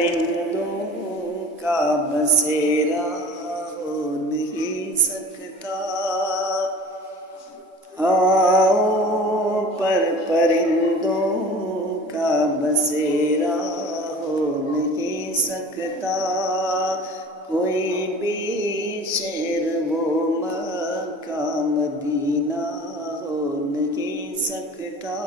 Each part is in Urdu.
پرندوں کا بسیرا ہو نہیں سکتا، ہاؤ پر پرندوں کا بسیرا ہو نہیں سکتا، کوئی بھی شہر وہ مکہ مدینہ ہو نہیں سکتا،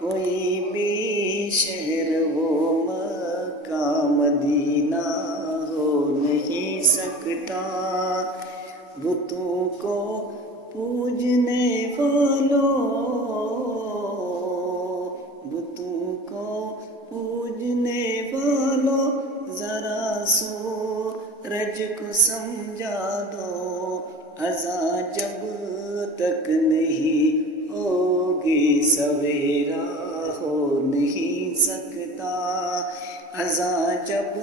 کوئی بھی شہر وہ مکہ مدینہ ہو نہیں سکتا۔ بتوں کو پوجنے والوں، بتوں کو پوجنے والوں، ذرا سورج کو سمجھا دو، اذاں جب تک نہیں ہوگی سویرا ہو نہیں سکتا، اذاں جب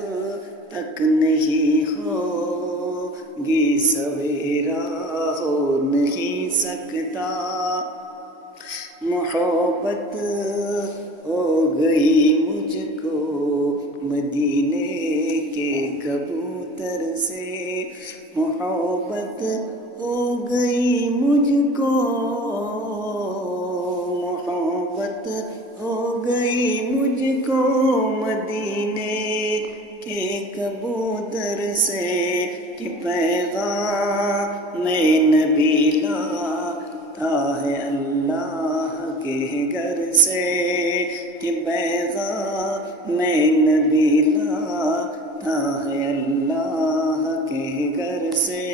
تک نہیں ہوگی سویرا ہو نہیں سکتا۔ محبت ہو گئی مجھ کو مدینے کے کبوتر سے، محبت ہو گئی مجھ کو، محبت ہو گئی مجھ کو مدینے کے کبوتر سے، کہ پیغام نبی لاتا ہے اللہ کے گھر سے، کہ پیغام نبی لاتا ہے اللہ کے گھر سے۔